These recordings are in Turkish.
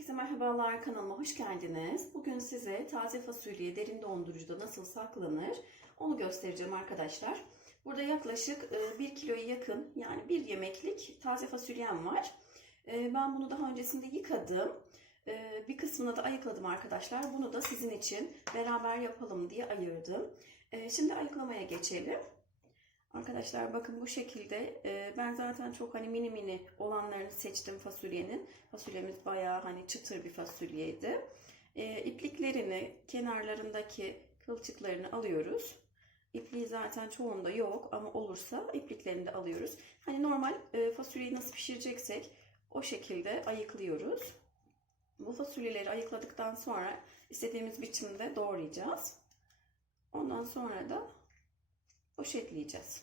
Herkese merhabalar kanalıma hoş geldiniz. Bugün size taze fasulye derin dondurucuda nasıl saklanır onu göstereceğim arkadaşlar. Burada yaklaşık 1 kiloya yakın yani bir yemeklik taze fasulyem var. E, Ben bunu daha öncesinde yıkadım. E, Bir kısmını da ayıkladım arkadaşlar. Bunu da sizin için beraber yapalım diye ayırdım. E, Şimdi ayıklamaya geçelim. Arkadaşlar bakın bu şekilde e, ben zaten çok hani mini mini olanlarını seçtim fasulyenin. Fasulyemiz bayağı hani çıtır bir fasulyeydi. E, ipliklerini kenarlarındaki kılçıklarını alıyoruz. İpliği zaten çoğunda yok ama olursa ipliklerini de alıyoruz. Hani normal e, fasulyeyi nasıl pişireceksek o şekilde ayıklıyoruz. Bu fasulyeleri ayıkladıktan sonra istediğimiz biçimde doğrayacağız. Ondan sonra da poşetleyeceğiz.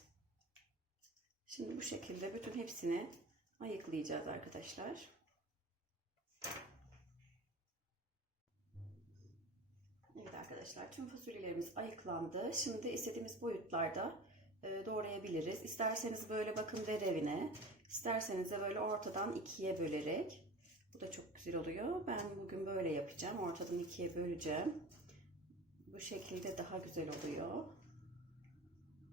Şimdi bu şekilde bütün hepsini ayıklayacağız arkadaşlar. Evet arkadaşlar tüm fasulyelerimiz ayıklandı. Şimdi istediğimiz boyutlarda e, doğrayabiliriz. İsterseniz böyle bakın derevine, isterseniz de böyle ortadan ikiye bölerek. Bu da çok güzel oluyor. Ben bugün böyle yapacağım. Ortadan ikiye böleceğim. Bu şekilde daha güzel oluyor.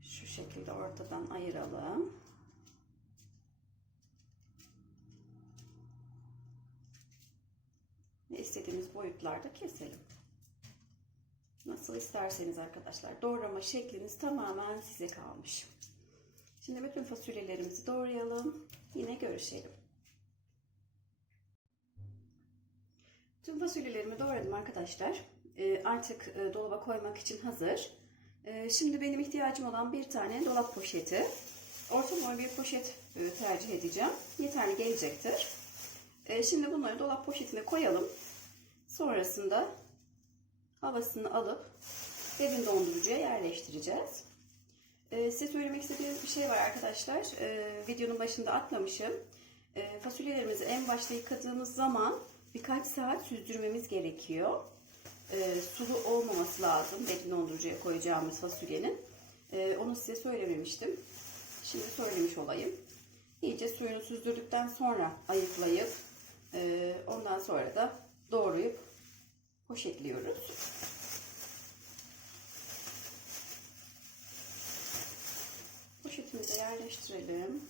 Şu şekilde ortadan ayıralım. Ve istediğimiz boyutlarda keselim. Nasıl isterseniz arkadaşlar. Doğrama şekliniz tamamen size kalmış. Şimdi bütün fasulyelerimizi doğrayalım. Yine görüşelim. Tüm fasulyelerimi doğradım arkadaşlar. Ee, artık e, dolaba koymak için hazır. Ee, şimdi benim ihtiyacım olan bir tane dolap poşeti. Orta boy bir poşet e, tercih edeceğim. Yeterli gelecektir. Ee, şimdi bunları dolap poşetine koyalım. Sonrasında havasını alıp derin dondurucuya yerleştireceğiz. Ee, size söylemek istediğim bir şey var arkadaşlar. Videonun başında atlamışım. Fasulyelerimizi en başta yıkadığımız zaman birkaç saat süzdürmemiz gerekiyor. Ee, sulu olmaması lazım derin dondurucuya koyacağımız fasulyenin. Ee, onu size söylememiştim. Şimdi söylemiş olayım. İyice suyunu süzdürdükten sonra ayıklayıp e, ondan sonra da doğrayıp poşetliyoruz. Poşetimize yerleştirelim.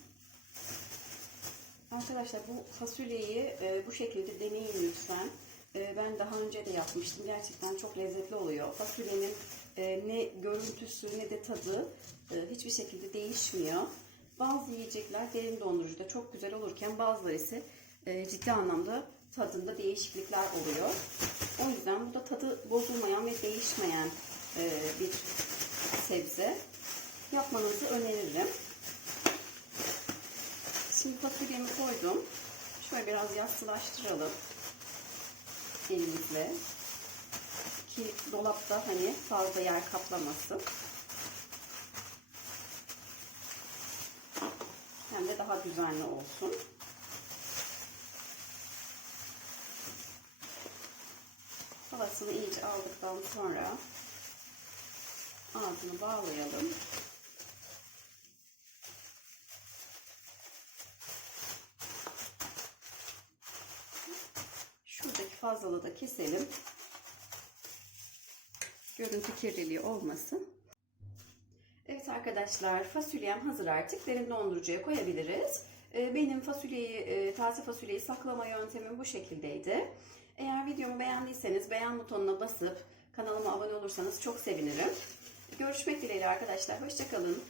Arkadaşlar bu fasulyeyi e, bu şekilde deneyin lütfen. Yapmıştım. Gerçekten çok lezzetli oluyor. Fasulyenin e, ne görüntüsü ne de tadı e, hiçbir şekilde değişmiyor. Bazı yiyecekler derin dondurucuda çok güzel olurken bazıları ise e, ciddi anlamda tadında değişiklikler oluyor. O yüzden bu da tadı bozulmayan ve değişmeyen e, bir sebze. Yapmanızı öneririm. Şimdi fasulyemi koydum. Şöyle biraz yassılaştıralım elimizle. Ki dolapta hani fazla yer kaplamasın. Hem de daha düzenli olsun. Havasını iyice aldıktan sonra ağzını bağlayalım. Şuradaki fazlalığı da keselim. Görüntü kirliliği olmasın. Evet arkadaşlar fasulyem hazır artık. Derin dondurucuya koyabiliriz. Ee, Benim fasulyeyi, e, taze fasulyeyi saklama yöntemim bu şekildeydi. Eğer videomu beğendiyseniz beğen butonuna basıp kanalıma abone olursanız çok sevinirim. Görüşmek dileğiyle arkadaşlar. Hoşçakalın.